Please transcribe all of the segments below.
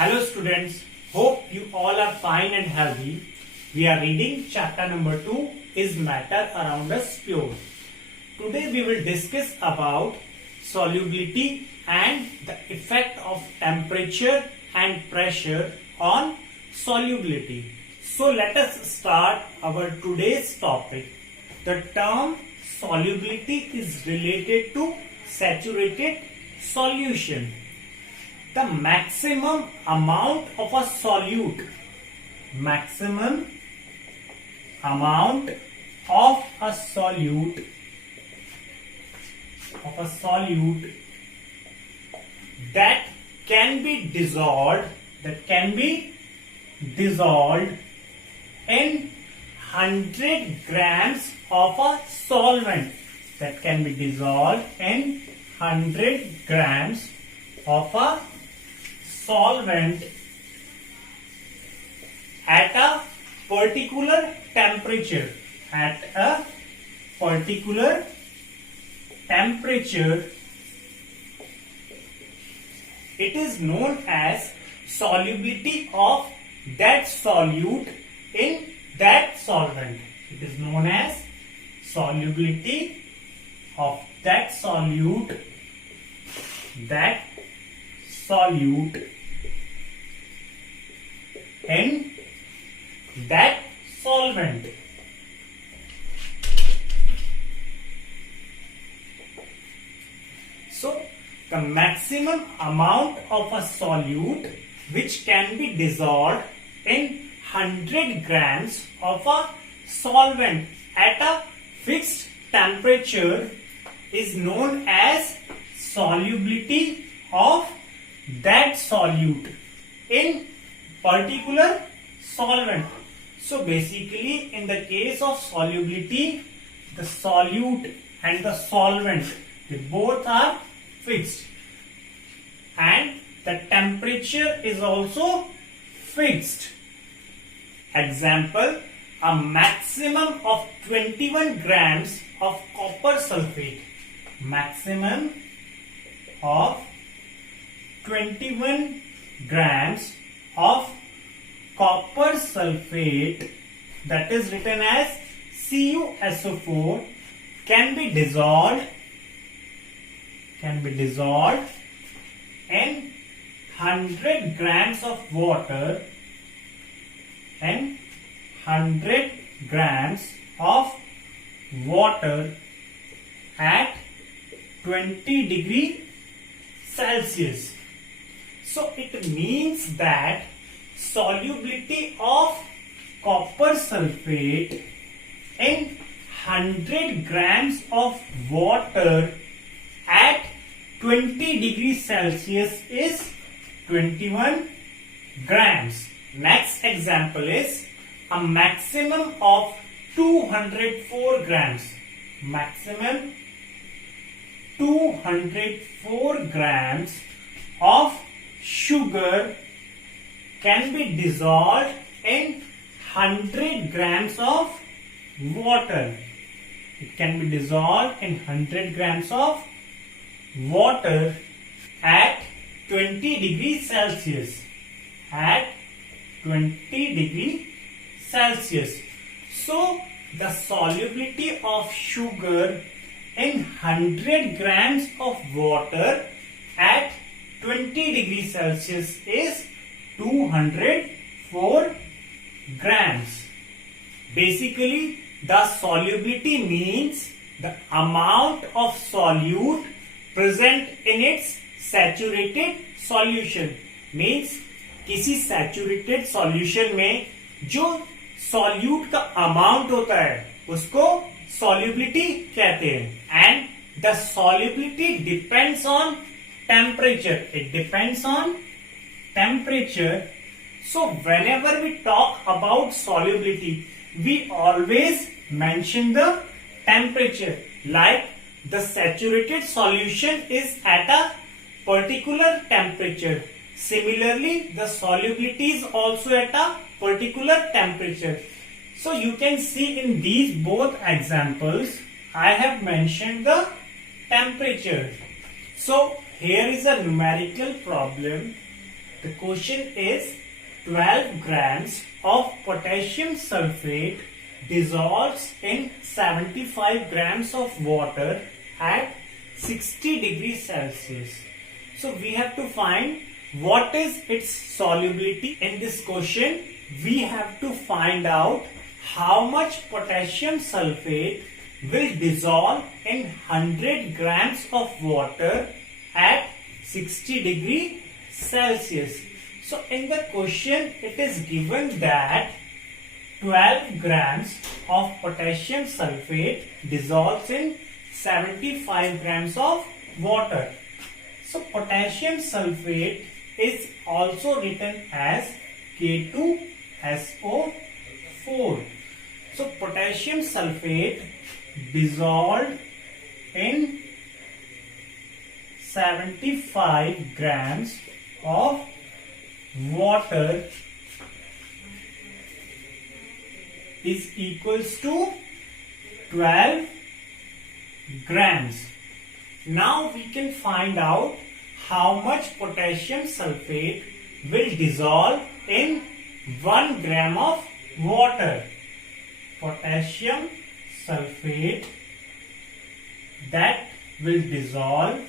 Hello students, hope you all are fine and healthy. We are reading chapter number 2 is matter around us pure. Today we will discuss about solubility and the effect of temperature and pressure on solubility. So let us start our today's topic. The term solubility is related to saturated solution. The maximum amount of a solute, that can be dissolved in 100 grams of a solvent, at a particular temperature, it is known as solubility of that solute in that solvent. It is known as solubility of that solute in that solvent. So the maximum amount of a solute which can be dissolved in 100 grams of a solvent at a fixed temperature is known as solubility of that solute in particular solvent. So basically in the case of solubility, the solute and the solvent, they both are fixed and the temperature is also fixed. Example, a maximum of 21 grams of copper sulfate, that is written as CuSO4 can be dissolved in 100 grams of water at 20 degrees Celsius. So it means that solubility of copper sulfate in 100 grams of water at 20 degrees Celsius is 21 grams. Next example is a maximum of 204 grams. 204 grams of sugar can be dissolved in 100 grams of water. It can be dissolved in 100 grams of water at 20 degrees Celsius. So the solubility of sugar in 100 grams of water at 20 degrees Celsius is 204 grams. Basically, the solubility means the amount of solute present in its saturated solution. Means किसी saturated solution में जो solute का amount होता है उसको solubility कहते हैं. And the solubility depends on temperature. It depends on temperature. So whenever we talk about solubility, we always mention the temperature. Like the saturated solution is at a particular temperature. Similarly, the solubility is also at a particular temperature. So you can see in these both examples, I have mentioned the temperature. So here is a numerical problem The question is 12 grams of potassium sulfate dissolves in 75 grams of water at 60 degrees Celsius. So we have to find what is its solubility. In this question, we have to find out how much potassium sulfate will dissolve in 100 grams of water at 60 degrees Celsius. So in the question, it is given that 12 grams of potassium sulfate dissolves in 75 grams of water. So potassium sulfate is also written as K2SO4. So potassium sulfate dissolved in 75 grams of water is equals to 12 grams. Now we can find out how much potassium sulfate will dissolve in 1 gram of water. Potassium sulfate that will dissolve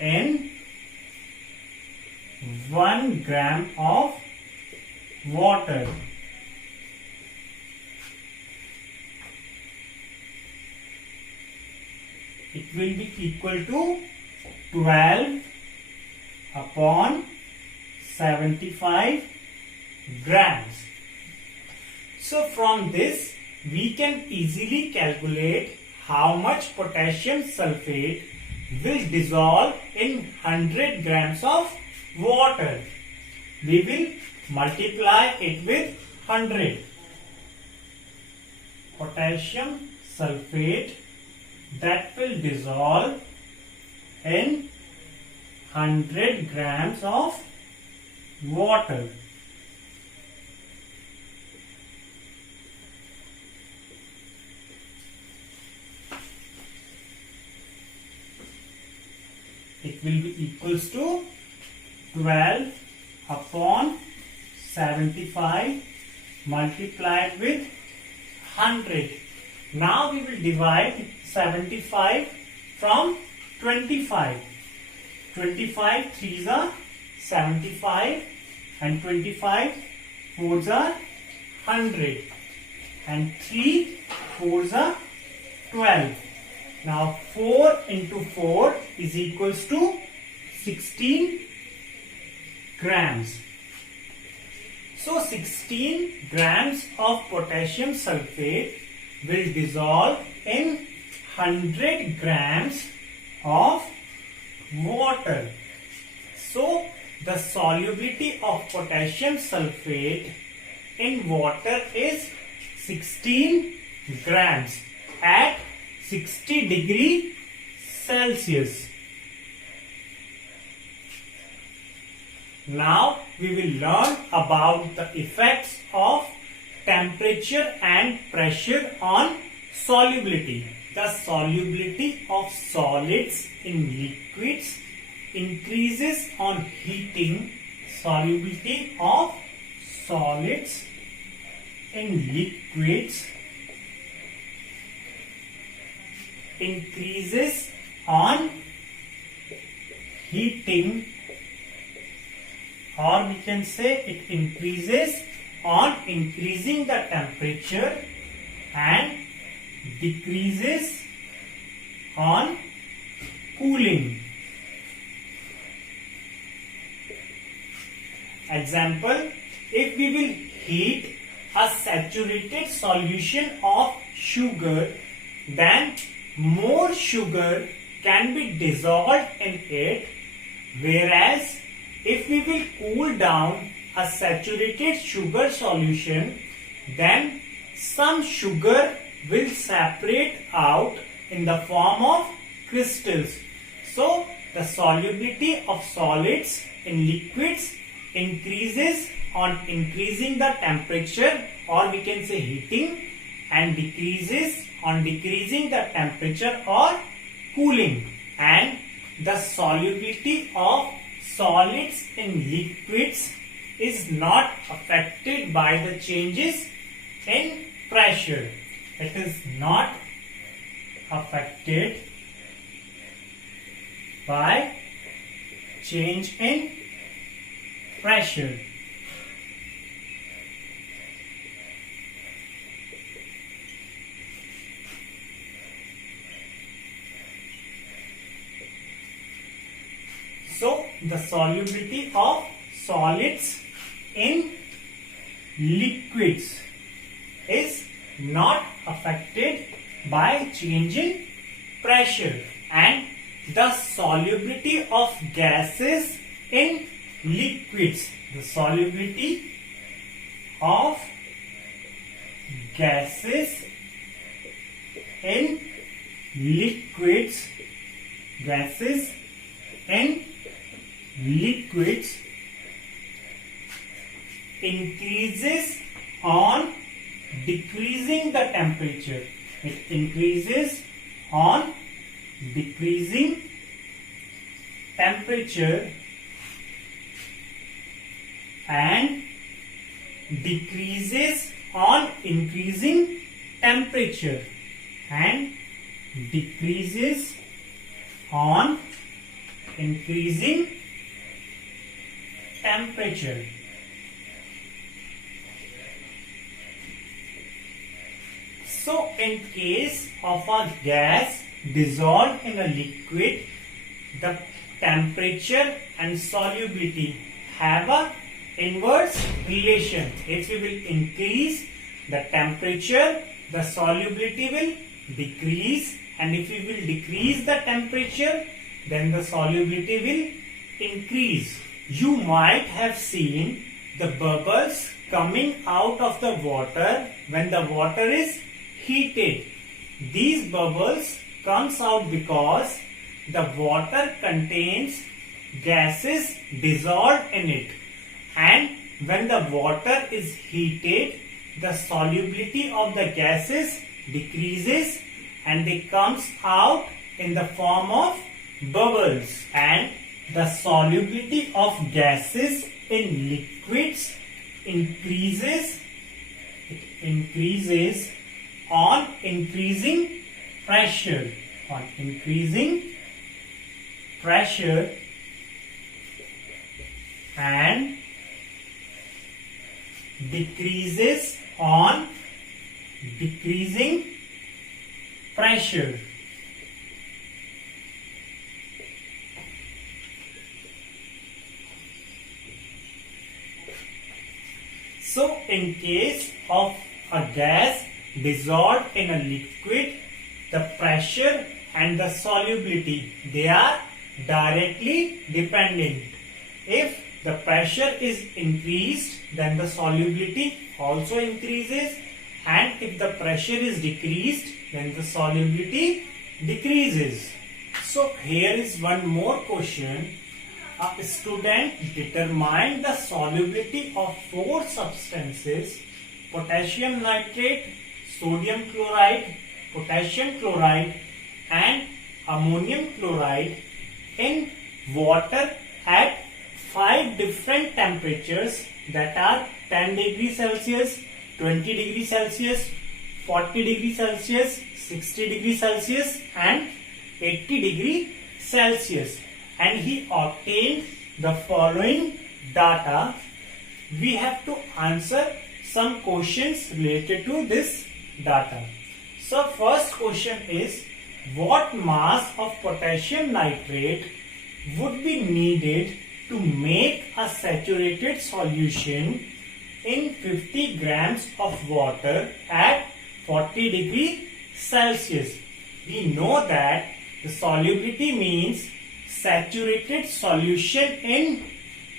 in 1 gram of water. It will be equal to 12 upon 75 grams. So from this we can easily calculate how much potassium sulfate will dissolve in 100 grams of water. We will multiply it with 100. Potassium sulfate that will dissolve in 100 grams of water. It will be equals to 12 upon 75 multiplied with 100. Now we will divide 75 from 25. 25 3s are 75 and 25 4s are 100 and 3 4s are 12. Now 4 into 4 is equals to 16 grams. So 16 grams of potassium sulfate will dissolve in 100 grams of water. So the solubility of potassium sulfate in water is 16 grams at 60 degrees Celsius. Now we will learn about the effects of temperature and pressure on solubility. The solubility of solids in liquids increases on heating. Solubility of solids in liquids increases on heating, or we can say it increases on increasing the temperature and decreases on cooling. Example, if we will heat a saturated solution of sugar, then more sugar can be dissolved in it, whereas if we will cool down a saturated sugar solution, then some sugar will separate out in the form of crystals. So the solubility of solids in liquids increases on increasing the temperature, or we can say heating, and decreases on decreasing the temperature or cooling. And the solubility of solids in liquids is not affected by the changes in pressure. It is not affected by change in pressure. So, the solubility of solids in liquids is not affected by change in pressure, and the solubility of gases in liquids, the solubility of gases in liquids, gases in liquids increases on decreasing the temperature. It increases on decreasing temperature and decreases on increasing temperature and decreases on increasing temperature. So, in case of a gas dissolved in a liquid, the temperature and solubility have a inverse relation. If we will increase the temperature, the solubility will decrease, and if we will decrease the temperature, then the solubility will increase. You might have seen the bubbles coming out of the water when the water is heated. These bubbles comes out because the water contains gases dissolved in it, and when the water is heated, the solubility of the gases decreases and they comes out in the form of bubbles, and the solubility of gases in liquids increases on increasing pressure, and decreases on decreasing pressure. So, in case of a gas dissolved in a liquid, the pressure and the solubility, they are directly dependent. If the pressure is increased, then the solubility also increases, and if the pressure is decreased, then the solubility decreases. So, here is one more question. A student determined the solubility of 4 substances: potassium nitrate, sodium chloride, potassium chloride and ammonium chloride in water at 5 different temperatures, that are 10 degrees Celsius, 20 degrees Celsius, 40 degrees Celsius, 60 degrees Celsius and 80 degrees Celsius, and he obtained the following data. We have to answer some questions related to this data. So, first question is, what mass of potassium nitrate would be needed to make a saturated solution in 50 grams of water at 40 degrees Celsius? We know that the solubility means saturated solution in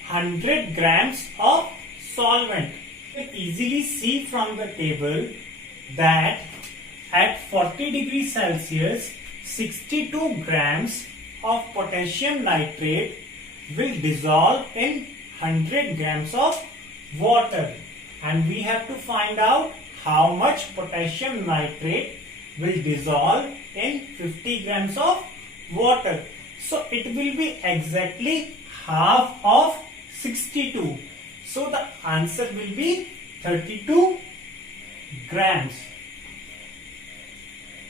100 grams of solvent. You can easily see from the table that at 40 degrees Celsius, 62 grams of potassium nitrate will dissolve in 100 grams of water, and we have to find out how much potassium nitrate will dissolve in 50 grams of water. So it will be exactly half of 62. So the answer will be 32 grams.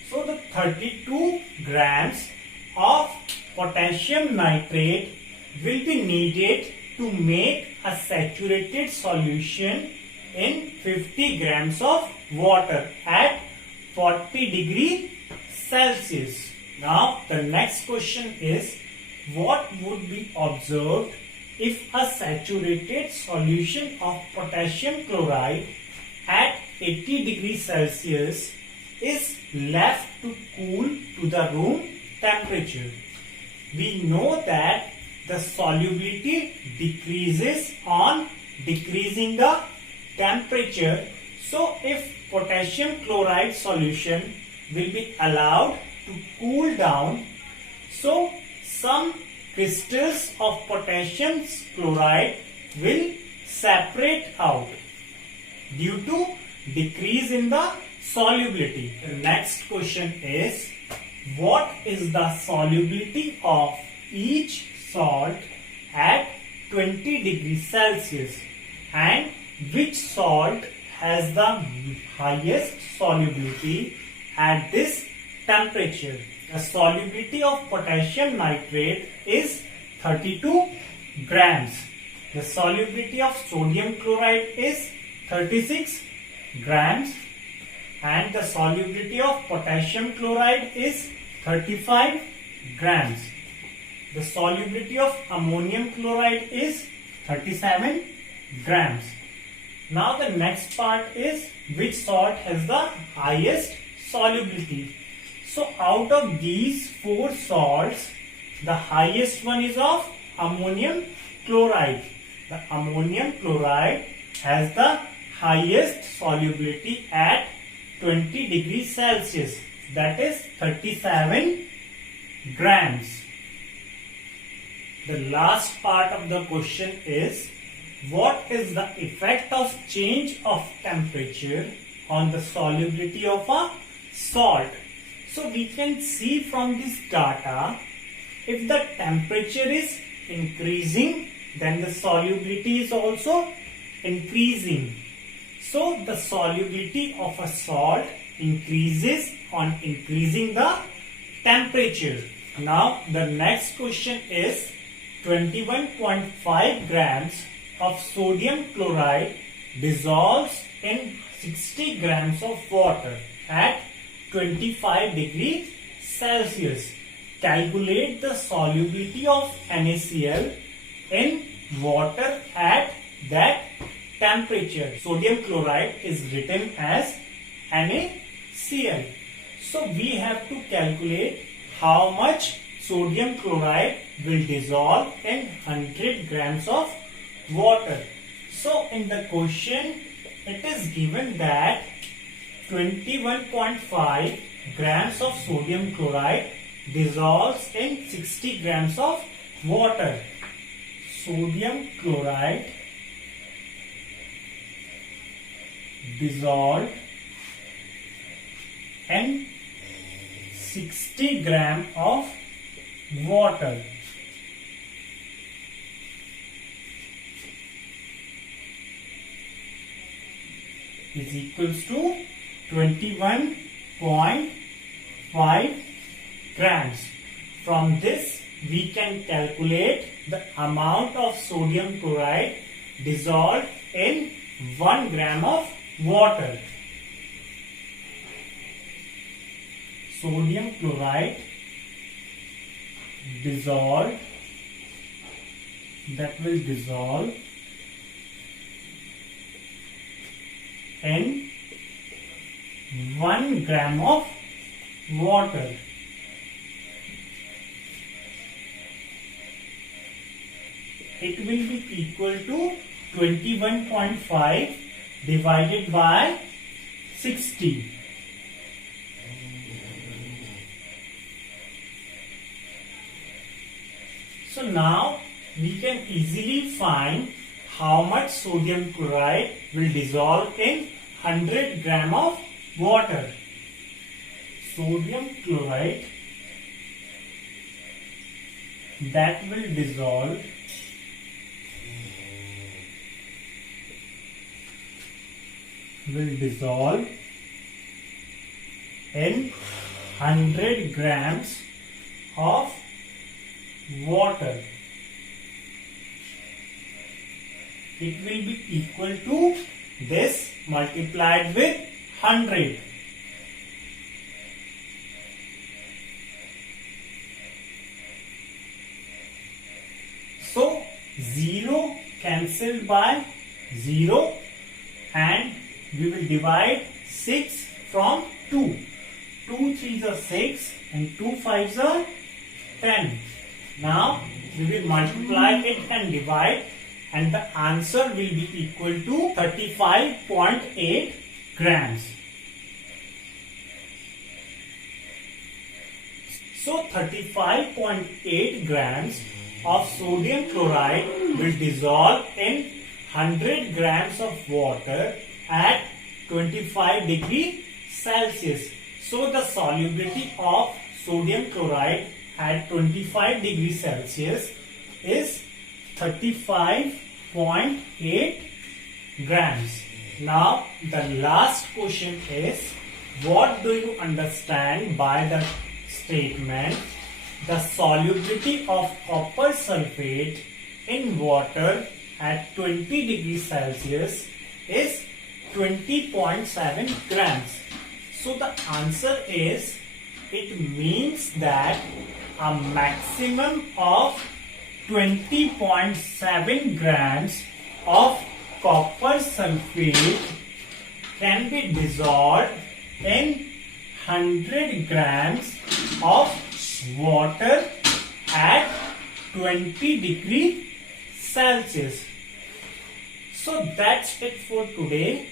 So the 32 grams of potassium nitrate will be needed to make a saturated solution in 50 grams of water at 40 degree Celsius. Now the next question is, what would be observed if a saturated solution of potassium chloride at 80 degrees Celsius is left to cool to the room temperature? We know that the solubility decreases on decreasing the temperature. So if potassium chloride solution will be allowed to cool down, so some crystals of potassium chloride will separate out due to decrease in the solubility. The next question is, what is the solubility of each salt at 20 degrees Celsius, and which salt has the highest solubility at this temperature? The solubility of potassium nitrate is 32 grams. The solubility of sodium chloride is 36 grams, and the solubility of potassium chloride is 35 grams. The solubility of ammonium chloride is 37 grams. Now the next part is, which salt has the highest solubility? So out of these four salts, the highest one is of ammonium chloride. The ammonium chloride has the highest solubility at 20 degrees Celsius, that is 37 grams. The last part of the question is, what is the effect of change of temperature on the solubility of a salt? So we can see from this data, if the temperature is increasing, then the solubility is also increasing. So the solubility of a salt increases on increasing the temperature. Now the next question is, 21.5 grams of sodium chloride dissolves in 60 grams of water at 25 degrees Celsius. Calculate the solubility of NaCl in water at that temperature. Sodium chloride is written as NaCl. So we have to calculate how much sodium chloride will dissolve in 100 grams of water. So in the question, it is given that 21.5 grams of sodium chloride dissolves in 60 grams of water. Sodium chloride dissolved in 60 grams of water. Is equals to 21.5 grams. From this we can calculate the amount of sodium chloride dissolved in 1 gram of water. Sodium chloride dissolved, that will dissolve in 1 gram of water. It will be equal to 21.5 divided by 60. So now we can easily find how much sodium chloride will dissolve in 100 gram of water. Sodium chloride that will dissolve will dissolve in 100 grams of water. It will be equal to this multiplied with 100. So 0 cancelled by 0 and we will divide 6 from 2. 2 3s are 6 and 2 5s are 10. Now we will multiply it and divide and the answer will be equal to 35.8 grams. So 35.8 grams of sodium chloride will dissolve in 100 grams of water at 25 degree Celsius. So the solubility of sodium chloride at 25 degree Celsius is 35.8 grams. Now the last question is, what do you understand by the statement the solubility of copper sulfate in water at 20 degrees Celsius is 20.7 grams? So the answer is, it means that a maximum of 20.7 grams of copper sulfate can be dissolved in 100 grams of water at 20 degree Celsius. So that's it for today.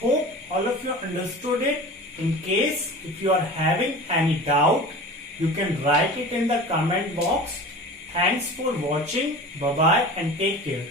Hope all of you understood it. In case if you are having any doubt, you can write it in the comment box. Thanks for watching. Bye bye and take care.